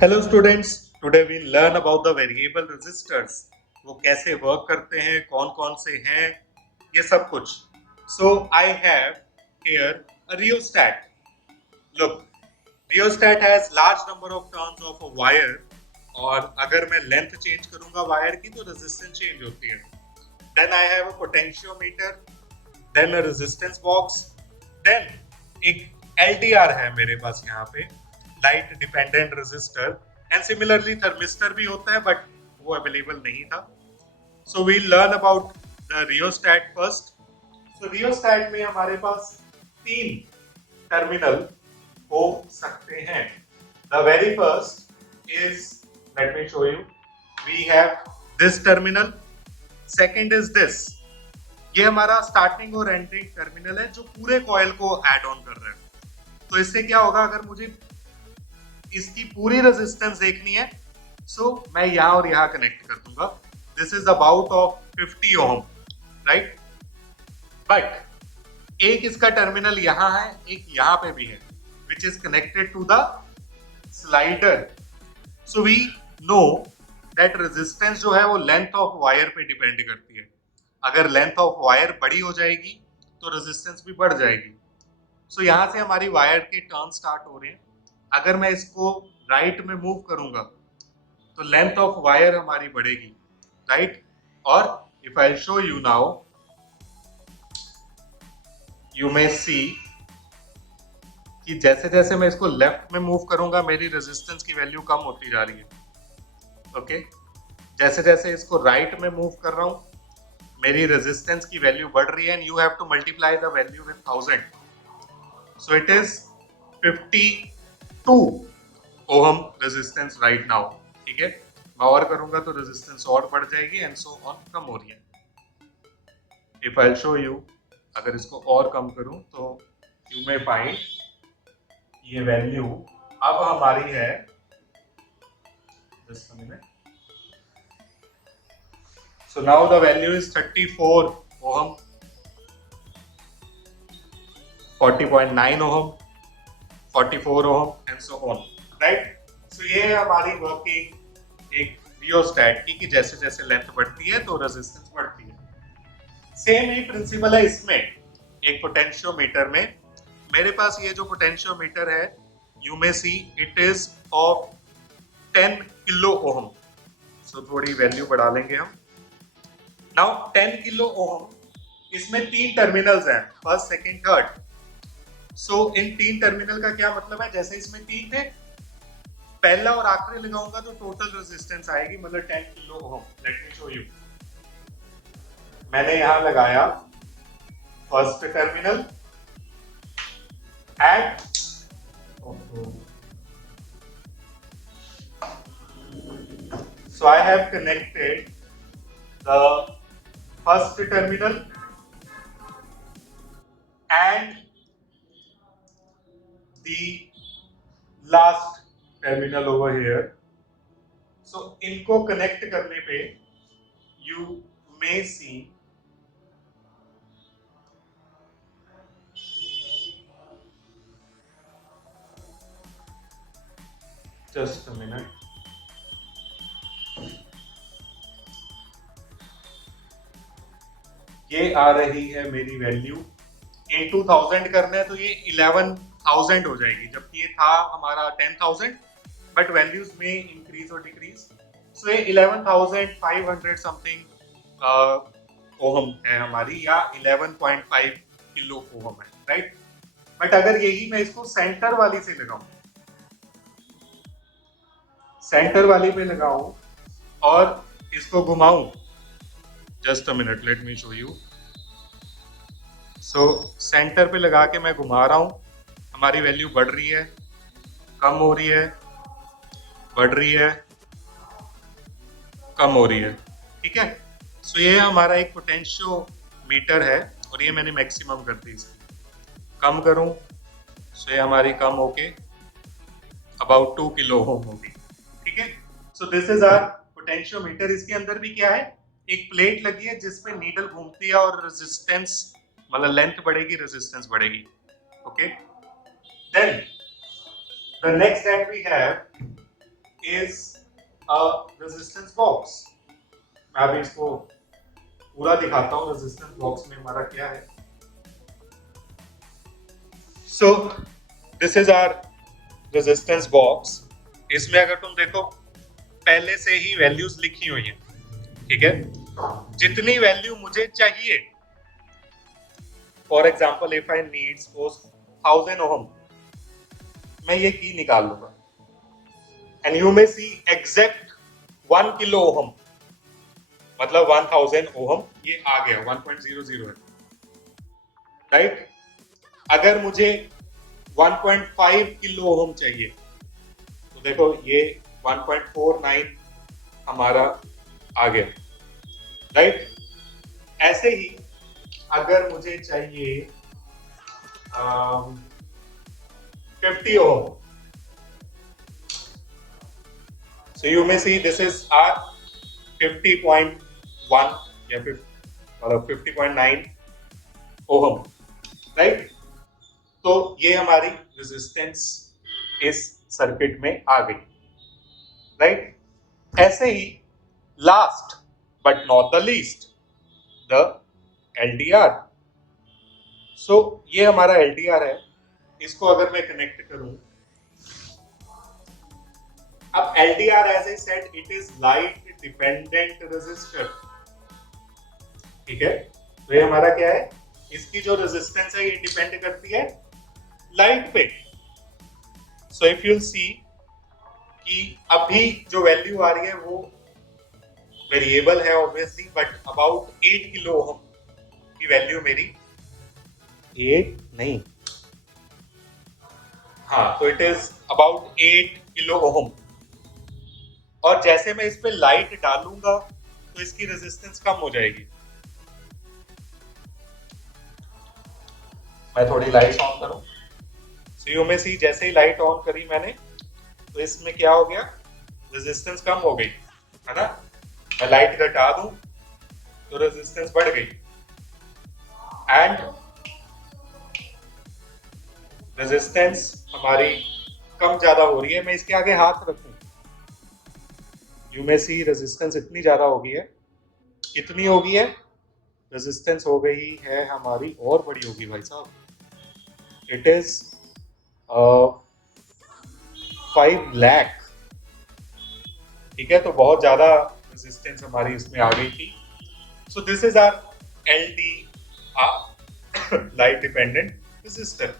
Hello students, today we learn about the variable resistors. वो कैसे work करते हैं, कौन कौन से हैं, ये सब कुछ। So I have here a rheostat. Look, rheostat has large number of turns of a wire, और अगर मैं लेंथ चेंज करूंगा वायर की तो रेजिस्टेंस चेंज होती है। Then I have a potentiometer, then a resistance box, then एक LDR है मेरे पास यहाँ पे, light dependent resistor, and similarly thermistor भी होता है बट वो अवेलेबल नहीं था। So we learn about the rheostat first. So rheostat में हमारे पास तीन टर्मिनल हो सकते हैं। The very first is, let me show you, we have this terminal, second is this. ये हमारा स्टार्टिंग और एंडिंग टर्मिनल है जो पूरे कॉइल को ऐड ऑन कर रहा है। तो इससे क्या होगा, अगर मुझे इसकी पूरी रेजिस्टेंस देखनी है सो मैं यहां और यहां कनेक्ट कर दूंगा। This is about of 50 ohm, right. But एक इसका टर्मिनल यहां है, एक यहां पे भी है, which is connected to the slider. So we know that resistance जो है वो लेंथ ऑफ वायर पे डिपेंड करती है। अगर लेंथ ऑफ वायर बड़ी हो जाएगी तो रेजिस्टेंस भी बढ़ जाएगी। सो यहां से हमारी वायर के टर्न स्टार्ट हो रहे हैं। अगर मैं इसको राइट में मूव करूंगा तो लेंथ ऑफ वायर हमारी बढ़ेगी, राइट। और if I show you now, you may see कि जैसे जैसे मैं इसको लेफ्ट में मूव करूंगा मेरी रेजिस्टेंस की वैल्यू कम होती जा रही है। ओके, जैसे जैसे इसको राइट में मूव कर रहा हूं मेरी रेजिस्टेंस की वैल्यू बढ़ रही है, and you have to multiply the value with 1000। So it is 52 ohm resistance right now. ठीक है, मैं और करूंगा तो रेजिस्टेंस और बढ़ जाएगी, एंड सो ऑन कम हो रही है। इफ आई शो यू, अगर इसको और कम करूं तो यू मे फाइंड ये वैल्यू अब हमारी है, just a minute. So now the value is 34 ohm, 40.9 ohm, 44 ohm, and so on, right. So ये है हमारी वर्किंग एक रियोस्टैट की, कि जैसे जैसे लेंथ बढ़ती है तो रेजिस्टेंस बढ़ती है। सेम ही प्रिंसिपल है इसमें। एक पोटेंशियोमीटर में मेरे पास ये जो पोटेंशियोमीटर है, you may see it is of 10 kilo ohm. So थोड़ी वैल्यू बढ़ा लेंगे हम। नाउ 10 किलो ओहम, इसमें तीन टर्मिनल्स हैं, फर्स्ट सेकंड थर्ड। सो इन तीन टर्मिनल का क्या मतलब है, जैसे इसमें तीन थे, पहला और आखिरी लगाऊंगा तो टोटल रेजिस्टेंस आएगी, मतलब 10 kilo ohm. Let me show you. मैंने यहां लगाया first terminal at, so I have connected the first terminal and the last terminal over here. So इनको connect करने पे you may see just a minute. ये आ रही है मेरी वैल्यू, इन 2000 करना है तो ये 11,000 हो जाएगी, जबकि ये था हमारा 10,000, बट वैल्यूज में इंक्रीज और डिक्रीज। सो ये 11,500 समथिंग ओहम है हमारी, या 11.5 किलो ओहम है, राइट। बट अगर यही मैं इसको सेंटर वाली से लगाऊं, सेंटर वाली पे लगाऊं और इसको घुमाऊं, just a minute, let me show you. So centre पे लगा के मैं घुमा रहा हूं, हमारी वैल्यू बढ़ रही है, कम हो रही है, बढ़ रही है, कम हो रही है। ठीक है, सो ये हमारा एक पोटेंशियोमीटर है, और ये मैंने मैक्सिमम कर दी इसकी। कम करूं सो ये हमारी कम होके अबाउट 2 किलो ओम होगी। ठीक है, so this is our potentiometer. इसके अंदर भी क्या है, एक प्लेट लगी है जिसपे नीडल घूमती है, और रेजिस्टेंस मतलब लेंथ बढ़ेगी, रेजिस्टेंस बढ़ेगी। Okay, then the next that we have is a resistance box. मैं अभी इसको पूरा दिखाता हूँ रेजिस्टेंस बॉक्स में हमारा क्या है. So this is our resistance box. इसमें अगर तुम देखो पहले से ही वैल्यूज लिखी हुई हैं, ठीक है. जितनी वैल्यू मुझे चाहिए, for example if I need suppose 1000 ohm, मैं ये की निकाल लूंगा. And you may see exact 1 kilo ohm, मतलब 1000 ओहम ये आ गया, 1.00 है, राइट. अगर मुझे 1.5 किलो ओहम चाहिए तो देखो ये 1.49 हमारा आ गया, राइट. ऐसे ही अगर मुझे चाहिए 50 ohm, so you may see this is our 50.1 या 50.9 ओहम, राइट. तो ये हमारी रेजिस्टेंस इस सर्किट में आ गई, राइट. ऐसे ही last but not the least the LDR. So ये हमारा LDR है. इसको अगर मैं कनेक्ट करूं, अब LDR as I said it is light dependent resistor, ठीक है. तो ये हमारा क्या है, इसकी जो रेजिस्टेंस है ये डिपेंड करती है लाइट पे. सो इफ यूल सी कि अभी जो वैल्यू आ रही है वो वेरिएबल है obviously, but about 8 kilo ohm की वैल्यू मेरी 8 नहीं, हाँ, तो it is about 8 kilo ohm. और जैसे मैं इस पे लाइट डालूंगा तो इसकी रेजिस्टेंस कम हो जाएगी. मैं थोड़ी लाइट ऑन करूं. सो यू में सी जैसे ही लाइट ऑन करी मैंने तो इसमें क्या हो गया, रेजिस्टेंस कम हो गई, है ना. मैं लाइट घटा दूं तो रेजिस्टेंस बढ़ गई. एंड रेजिस्टेंस हमारी कम ज्यादा हो रही है. मैं इसके आगे हाथ रखूं, यू में सी रेजिस्टेंस इतनी ज्यादा हो गई है. कितनी हो गई है रेजिस्टेंस, हो गई है हमारी और बड़ी होगी भाई साहब. इट इज 5 लाख, ठीक है. तो बहुत ज्यादा रेजिस्टेंस हमारी इसमें आ गई थी. So this is our LDR, light dependent resistor.